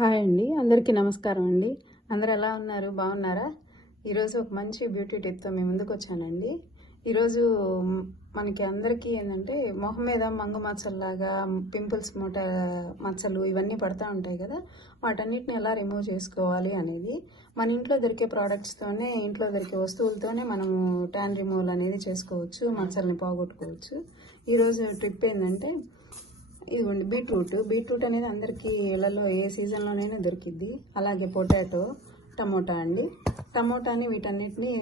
Hi అండి, అందరికీ నమస్కారం అండి. అందరు ఎలా ఉన్నారు? బాగున్నారా? ఈరోజు ఒక మంచి బ్యూటీ టిప్తో మీ ముందుకు వచ్చానండి. ఈరోజు మనకి అందరికీ ఏంటంటే మొహం మీద మంగు మచ్చల్లాగా పింపుల్స్ మచ్చలు ఇవన్నీ పడుతూ ఉంటాయి కదా, వాటన్నిటిని ఎలా రిమూవ్ చేసుకోవాలి అనేది మన ఇంట్లో దొరికే ప్రోడక్ట్స్తోనే, ఇంట్లో దొరికే వస్తువులతోనే మనము ట్యాన్ రిమూవల్ అనేది చేసుకోవచ్చు, మచ్చల్ని పోగొట్టుకోవచ్చు. ఈరోజు ట్రిప్ ఏంటంటే ఇదిగోండి బీట్రూట్ అనేది అందరికీ ఇళ్లలో ఏ సీజన్లోనైనా దొరికిద్ది. అలాగే పొటాటో, టమోటా అండి. టమోటాని వీటన్నిటిని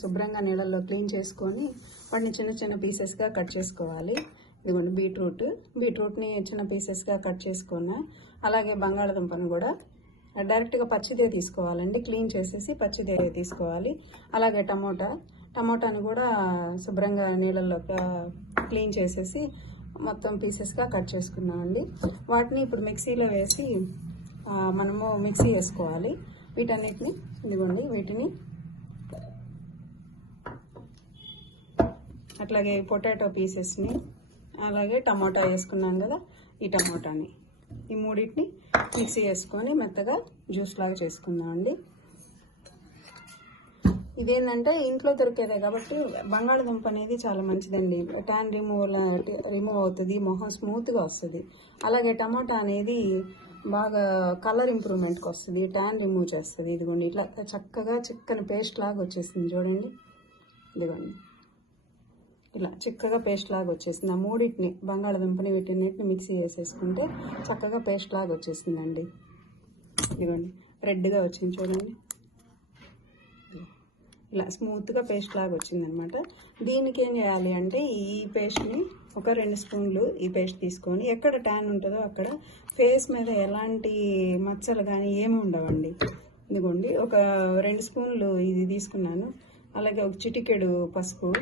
శుభ్రంగా నీళ్ళల్లో క్లీన్ చేసుకొని వాటిని చిన్న చిన్న పీసెస్గా కట్ చేసుకోవాలి. ఇదిగోండి బీట్రూట్ని చిన్న పీసెస్గా కట్ చేసుకున్నా. అలాగే బంగాళదుంపను కూడా డైరెక్ట్గా పచ్చిదే తీసుకోవాలండి, క్లీన్ చేసేసి పచ్చిదే తీసుకోవాలి. అలాగే టమోటాని కూడా శుభ్రంగా నీళ్ళల్లో క్లీన్ చేసేసి మొత్తం పీసెస్గా కట్ చేసుకున్నామండి. వాటిని ఇప్పుడు మిక్సీలో వేసి మనము మిక్సీ వేసుకోవాలి. వీటన్నిటిని ఇదిగోండి, వీటిని అట్లాగే పొటాటో పీసెస్ని, అలాగే టమోటా వేసుకున్నాం కదా, ఈ టమోటాని, ఈ మూడింటిని మిక్సీ వేసుకొని మెత్తగా జ్యూస్ లాగా చేసుకుందామండి. ఇదేంటంటే ఇంట్లో దొరికేదే కాబట్టి బంగాళదుంప అనేది చాలా మంచిదండి. ట్యాన్ రిమూవ్ అవుతుంది, మొహం స్మూత్గా వస్తుంది. అలాగే టమాటా అనేది బాగా కలర్ ఇంప్రూవ్మెంట్కి వస్తుంది, ట్యాన్ రిమూవ్ చేస్తుంది. ఇదిగోండి, ఇట్లా చక్కగా చిక్కని పేస్ట్ లాగా వచ్చేసింది చూడండి. ఇదిగోండి, ఇలా చిక్కగా పేస్ట్ లాగా వచ్చేసింది. ఆ మూడింటిని, బంగాళదుంపని వీటిన్నిటిని మిక్సీ వేసేసుకుంటే చక్కగా పేస్ట్ లాగా వచ్చేసిందండి. ఇదిగోండి, రెడ్గా వచ్చింది చూడండి, ఇలా స్మూత్గా పేస్ట్ లాగా వచ్చిందనమాట. దీనికి ఏం చేయాలి అంటే ఈ పేస్ట్ని ఒక 2 స్పూన్లు ఈ పేస్ట్ తీసుకొని, ఎక్కడ ట్యాన్ ఉంటుందో అక్కడ ఫేస్ మీద ఎలాంటి మచ్చలు కానీ ఏమి ఉండవండి. ఇదిగోండి, ఒక 2 స్పూన్లు ఇది తీసుకున్నాను. అలాగే ఒక చిటికెడు పసుపు,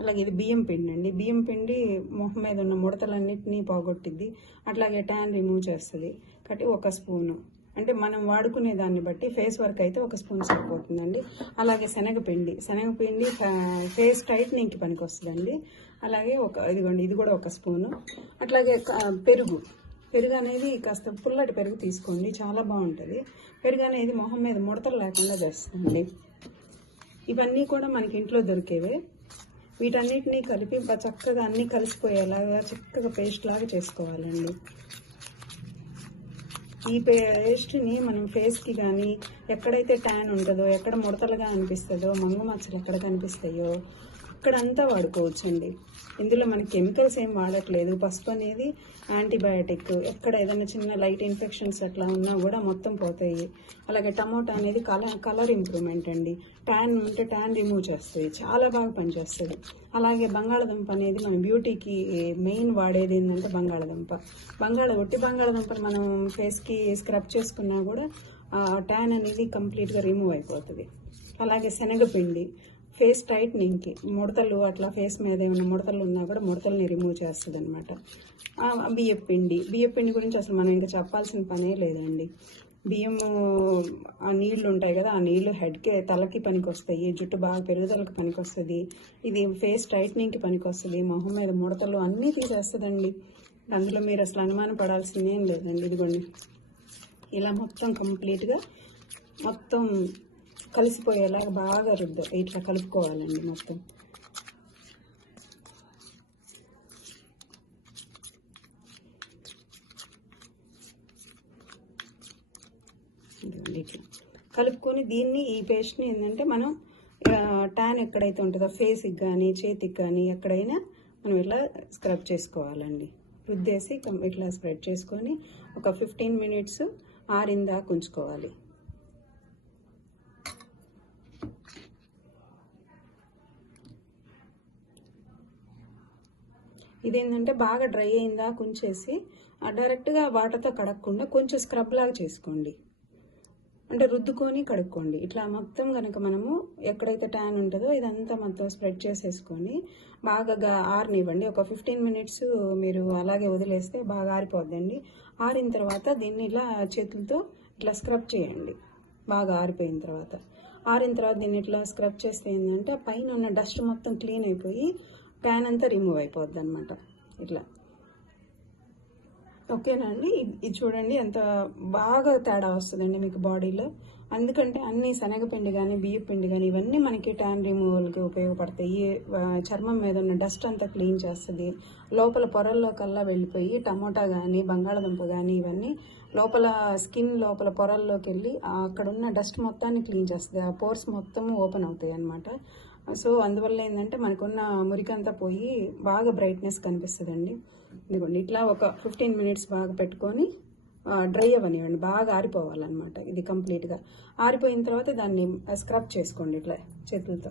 అలాగే ఇది బియ్యం పిండి అండి. బియ్యం పిండి మొహం మీద ఉన్న ముడతలన్నిటినీ పోగొట్టిద్ది, అట్లాగే ట్యాన్ రిమూవ్ చేస్తుంది. కాబట్టి 1 స్పూను, అంటే మనం వాడుకునే దాన్ని బట్టి ఫేస్ వర్క్ అయితే 1 స్పూన్ సరిపోతుందండి. అలాగే శనగపిండి ఫేస్ టైట్నింగ్కి పనికి వస్తుందండి. అలాగే ఇదిగోండి, ఇది కూడా 1 స్పూను. అట్లాగే పెరుగు అనేది కాస్త పుల్లటి పెరుగు తీసుకోండి, చాలా బాగుంటుంది. పెరుగు అనేది మొహం మీద ముడతలు లేకుండా చేస్తుంది. ఇవన్నీ కూడా మనకి ఇంట్లో దొరికేవే. వీటన్నిటినీ కలిపి చక్కగా అన్నీ కలిసిపోయేలాగా చక్కగా పేస్ట్ లాగా చేసుకోవాలండి. ఈ పేస్ట్ని మనం ఫేస్కి కానీ, ఎక్కడైతే ట్యాన్ ఉంటుందో, ఎక్కడ ముడతలుగా అనిపిస్తుందో, మంగు మచ్చలు ఎక్కడ కనిపిస్తాయో అక్కడంతా వాడుకోవచ్చండి. ఇందులో మనకి కెమికల్స్ ఏం వాడట్లేదు. పసుపు అనేది యాంటీబయాటిక్, ఎక్కడ ఏదైనా చిన్న లైట్ ఇన్ఫెక్షన్స్ అట్లా ఉన్నా కూడా మొత్తం పోతాయి. అలాగే టమోటా అనేది కలర్ ఇంప్రూవ్మెంట్ అండి, ట్యాన్ ఉంటే ట్యాన్ రిమూవ్ చేస్తుంది, చాలా బాగా పనిచేస్తుంది. అలాగే బంగాళదుంప అనేది మన బ్యూటీకి మెయిన్ వాడేది ఏంటంటే ఒట్టి బంగాళదుంపని మనం ఫేస్కి స్క్రబ్ చేసుకున్నా కూడా ట్యాన్ అనేది కంప్లీట్గా రిమూవ్ అయిపోతుంది. అలాగే శనగపిండి ఫేస్ టైట్నింగ్కి, ముడతలు అట్లా ఫేస్ మీద ఏమైనా ముడతలు ఉన్నా కూడా ముడతల్ని రిమూవ్ చేస్తుంది అనమాట. బియ్యపిండి గురించి అసలు మనం ఇంకా చెప్పాల్సిన పనే లేదండి. బియ్యము ఆ నీళ్లు ఉంటాయి కదా, ఆ నీళ్లు హెడ్కి, తలకి పనికి వస్తాయి, జుట్టు బాగా పెరుగుదలకు పనికి వస్తుంది. ఇది ఫేస్ టైట్నింగ్కి పనికి వస్తుంది, మొహం మీద ముడతలు అన్నీ తీసేస్తుందండి. అందులో మీరు అసలు అనుమానం పడాల్సింది ఏం లేదండి. ఇదిగోండి, ఇలా మొత్తం కంప్లీట్గా మొత్తం కలిసిపోయేలాగా బాగా ఇట్లా కలుపుకోవాలండి మొత్తం. ఇట్లా కలుపుకొని దీన్ని, ఈ పేస్ట్ని ఏంటంటే మనం ట్యాన్ ఎక్కడైతే ఉంటుందో ఫేస్కి కానీ చేతికి కానీ ఎక్కడైనా మనం ఇట్లా స్క్రబ్ చేసుకోవాలండి. రుద్దేసి ఇట్లా స్ప్రెడ్ చేసుకొని ఒక 15 మినిట్స్ ఆరిందాక ఉంచుకోవాలి. ఇదేంటంటే బాగా డ్రై అయిందా ఉంచేసి డైరెక్ట్గా వాటర్తో కడగకుండా కొంచెం స్క్రబ్ లాగా చేసుకోండి, అంటే రుద్దుకొని కడుక్కోండి. ఇట్లా మొత్తం కనుక మనము ఎక్కడైతే ట్యాన్ ఉంటుందో ఇదంతా మొత్తం స్ప్రెడ్ చేసేసుకొని బాగా ఆరనివ్వండి. ఒక 15 మినిట్స్ మీరు అలాగే వదిలేస్తే బాగా ఆరిపోద్దండి. ఆరిన తర్వాత దీన్ని ఇలా చేతులతో ఇట్లా స్క్రబ్ చేయండి. బాగా ఆరిపోయిన తర్వాత దీన్ని ఇట్లా స్క్రబ్ చేస్తే ఏంటంటే పైన ఉన్న డస్ట్ మొత్తం క్లీన్ అయిపోయి ట్యాన్ అంతా రిమూవ్ అయిపోద్ది అనమాట. ఇట్లా ఓకేనా అండి. ఇది చూడండి ఎంత బాగా తేడా వస్తుందండి మీకు బాడీలో. ఎందుకంటే అన్ని శనగపిండి కానీ బియ్య పిండి కానీ ఇవన్నీ మనకి ట్యాన్ రిమూవల్కి ఉపయోగపడతాయి. చర్మం మీద ఉన్న డస్ట్ అంతా క్లీన్ చేస్తుంది. లోపల పొరల్లో కల్లా వెళ్ళిపోయి టమోటా కానీ బంగాళదుంప కానీ ఇవన్నీ లోపల స్కిన్ లోపల పొరల్లోకి వెళ్ళి అక్కడ ఉన్న డస్ట్ మొత్తాన్ని క్లీన్ చేస్తుంది. ఆ పోర్స్ మొత్తం ఓపెన్ అవుతాయి అన్నమాట. సో అందువల్ల ఏంటంటే మనకున్న మురికంతా పోయి బాగా బ్రైట్నెస్ కనిపిస్తుందండి. ఇదిగోండి ఇట్లా ఒక 15 మినిట్స్ బాగా పెట్టుకొని డ్రై అవ్వనివ్వండి, బాగా ఆరిపోవాలన్నమాట. ఇది కంప్లీట్గా ఆరిపోయిన తర్వాత దాన్ని స్క్రబ్ చేసుకోండి ఇట్లా చేతులతో.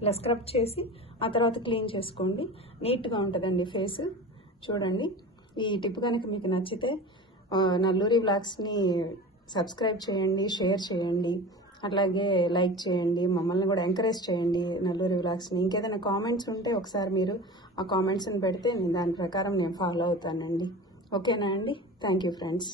ఇలా స్క్రబ్ చేసి ఆ తర్వాత క్లీన్ చేసుకోండి. నీట్గా ఉంటుందండి ఫేస్. చూడండి ఈ టిప్ కనుక మీకు నచ్చితే నల్లూరి వ్లాగ్స్ని సబ్స్క్రైబ్ చేయండి, షేర్ చేయండి, అట్లాగే లైక్ చేయండి. మమ్మల్ని కూడా ఎంకరేజ్ చేయండి నల్లూరి వ్లాగ్స్ని. ఇంకేదైనా కామెంట్స్ ఉంటే ఒకసారి మీరు ఆ కామెంట్స్ని పెడితే దాని ప్రకారం నేను ఫాలో అవుతానండి. ఓకేనా అండి. Thank you friends.